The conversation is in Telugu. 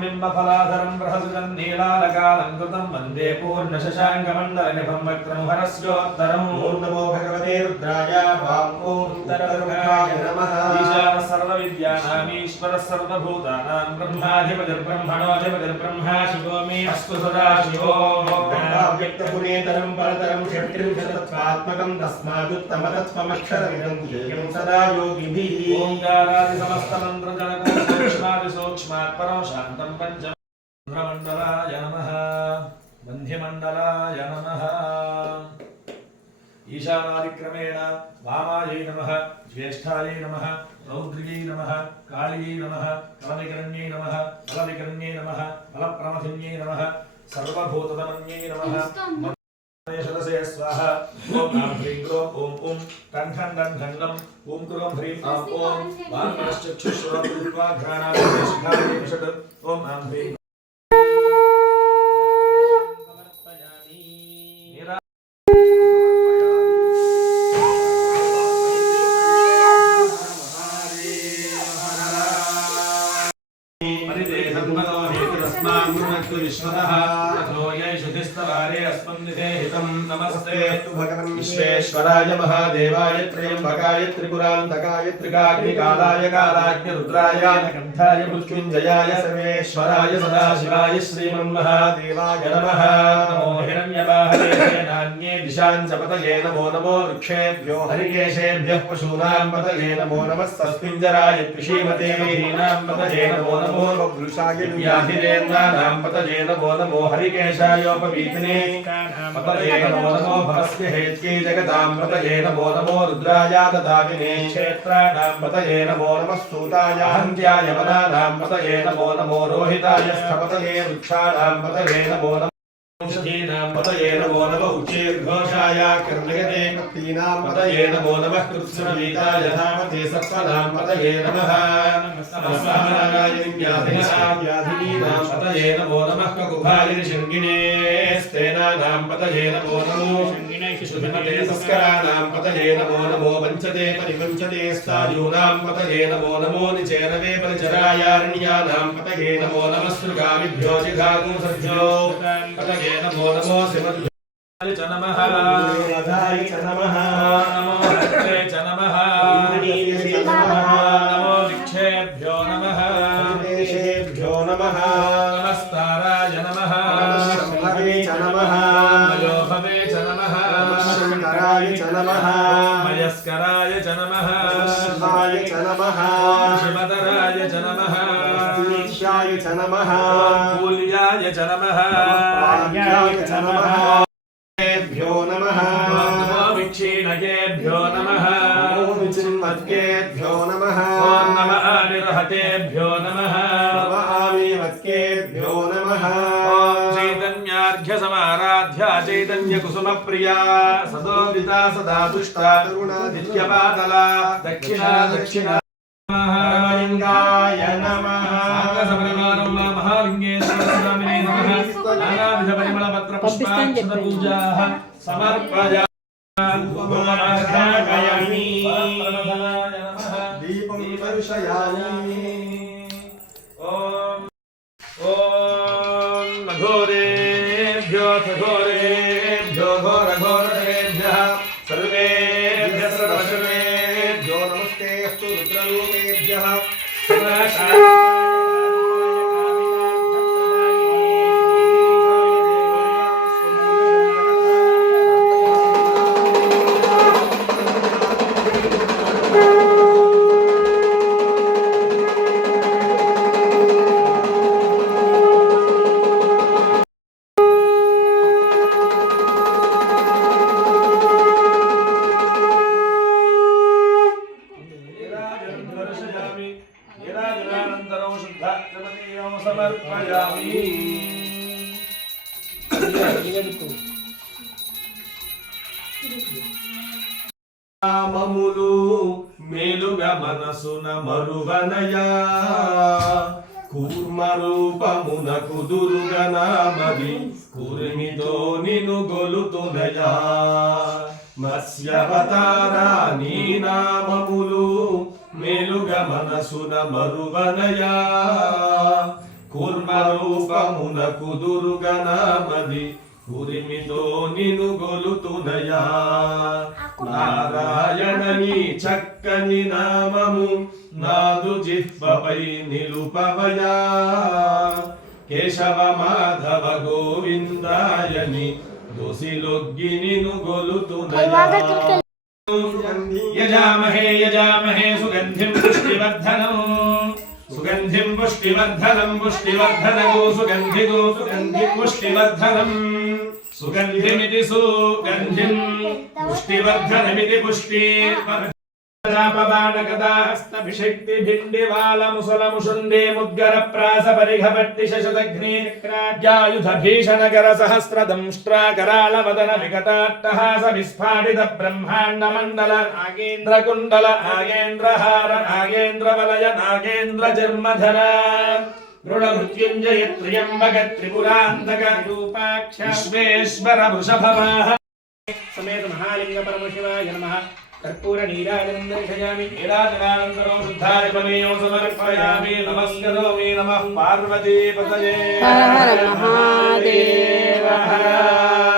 బింబఫలాధరం బృహసుజం నీలాలకాలంకృతం వందే పూర్ణశశాంకమండలనిభం వక్రం హరస్యోత్తరం. ఓం నమో భగవతే రుద్రాయ వాం ఓం ఉత్తరముఖాయ నమః. ఈశాన సర్వవిద్యానామీశ్వర సర్వభూతానాం బ్రహ్మాధిపతిర్బ్రహ్మణోధిపతిర్బ్రహ్మా శివో మే అస్తు సదా శివో వ్యక్తపునేతరం పరతరం షట్త్రింశతత్వాత్మకం తస్మాదుత్తమతత్వమక్షరమిదం ధ్యేయం సదా యోగిభిః ఓంకారాది సమస్త మంత్ర జనకం సూక్ష్మాది సూక్ష్మాత్ పరం శాంతం పంచ మండలాయ నమః వంధ్యమండలాయ నమః ఈశానాదిక్రమేణ వామాయై నమః జ్యేష్ఠాయై నమః రౌద్ర్యై నమః కాళియై నమః కలవికరణ్యై నమః బలవికరణ్యై నమః सर्वभूततमन्यै नमः शतसे स्वाहा। ॐ आं ह्रीं ग्रों ॐ ॐ टन् ठन् टन् घण्डम् ॐ ग्रों ह्रीं आं ॐ। वाङ्मनश्चक्षुष्वं कृत्वा घ्राणादेशिखादेशत् ॐ आं ह्रीं హేతురస్మాన్ గుణక్తు విశ్వతః తథో యై శుతిస్తవారే అస్మన్నిధే హితం నమస్తే నమస్తేస్తు భగవన్ విశ్వేశ్వరాయ మహాదేవాయ త్ర్యంబకాయ త్రిపురాంతకాయ త్రికాగ్నికాలాయ కాలాగ్నిరుద్రాయ కంఠాయ మృత్యుంజయాయ సర్వేశ్వరాయ సదాశివాయ శ్రీమన్మహాదేవాయ నమః నమో హిరణ్యవాహనే నాన్యే దిశాం చ పతయే నమో నమో వృక్షేభ్యో హరికేశేభ్యః పశూనాం పతయే నమో నమస్తస్మింజరాయ త్రిషీమతే వీరీణాం పతయే నమో నమో వృషాయ వ్యాధిరేంద్రాణాం పతయే నమో నమో హరికేశాయోపవీతినే పతయే నమో నమో భవస్య హేత్యై జగతాం పతయే నమో నమో రుద్రాయ దదావినే క్షేత్రాణాం పతయే నమో నమః సూతాయ హంత్యాయ వనానాం పతయే నమో నమో రోహితాయ స్థపతయే నమో నమః ఔషధీనాం పతయే నమో నమః ఉచీర్ఘోషాయ కర్ణయతే కప్తీనాం పతయే నమో నమః కృత్స్నవీతాయ ధామతే సత్వనాం పతయే నమః నమస్కారాయ వ్యాధినాం వ్యాధినీనాం పతయే నమో నమః కకుభాయ శృంగినే స్తేనానాం పతయే నమో నమో శుభిమతే తస్కరాణాం పతయే నమో నమో పంచతే పరివంచతే స్థాయూనాం పతయే నమో నమో నిచేరవే పరిచరాయారణ్యానాం పతయే నమో నమః పతయే నమో ఈశాయ చ నమః కూల్యాయ చ నమః ప్రాజ్ఞాయ చ నమః భ్యో నమః నమో విక్షీణయేభ్యో నమః ఓం చిన్మత్కేభ్యో నమః ఓం నమ ఆనిర్హతేభ్యో నమః నమ ఆమీవత్కేభ్యో నమః ఓం చైతన్యార్ఘ్య సమారాధ్య చైతన్య కుసుమ ప్రియా సదోదితా మా మహాలింగేశ్వర స్వామినే నమః నానావిధ పరిమళ పత్ర పుష్పాక్షత పూజాః దీపం దర్శయామి దర్శయామి నీరాజనానంతరం శుద్ధాచమనీయం నామములు మేలుగా మనసున మరువనయా కూర్మ రూపమున కుదురుగా నామది కూర్మితో నిను గొలుతునయా మత్స్యవతారా నీ నామములు మెలుగ మనసున మరువనయా. కూర్మరూపమున కుదురుగనామది ఉరిమితో నిను గొలుతునయా. నారాయణని చక్కని నామము నాదు జిహ్వపై నిలుపవయా. కేశవ మాధవ గోవిందాయని దోసిలొగ్గి నిను గొలుతునయా. यजामहे यजामहे सुगन्धिम् पुष्टिवर्धनम्। सुगन्धिम् पुष्टिवर्धनम् पुष्टिवर्धनगो सुगन्धिगो सुगन्धिम् पुष्टिवर्धनम्। सुगन्धिमिति सुगन्धिम् पुष्टिवर्धनमिति पुष्टि హస్తభిషక్తి భిండివాల ముసలముషుండే ముద్గర ప్రాస పరిఘపట్టి శశదగ్ని చక్రాజ్యాయుధ భీషణకర సహస్రదంష్ట్రా కరాళ వదన వికటాట్టహాస విస్ఫాడిత బ్రహ్మాండ మండల నాగేంద్ర కుండల నాగేంద్రహార నాగేంద్ర వలయ నాగేంద్ర జన్మధర దృఢ మృత్యుంజయ త్రియంబక త్రిపురాంతక రూపాక్ష విశ్వేశ్వర వృషభవాహ సమేత మహాలింగ పరమశివాయ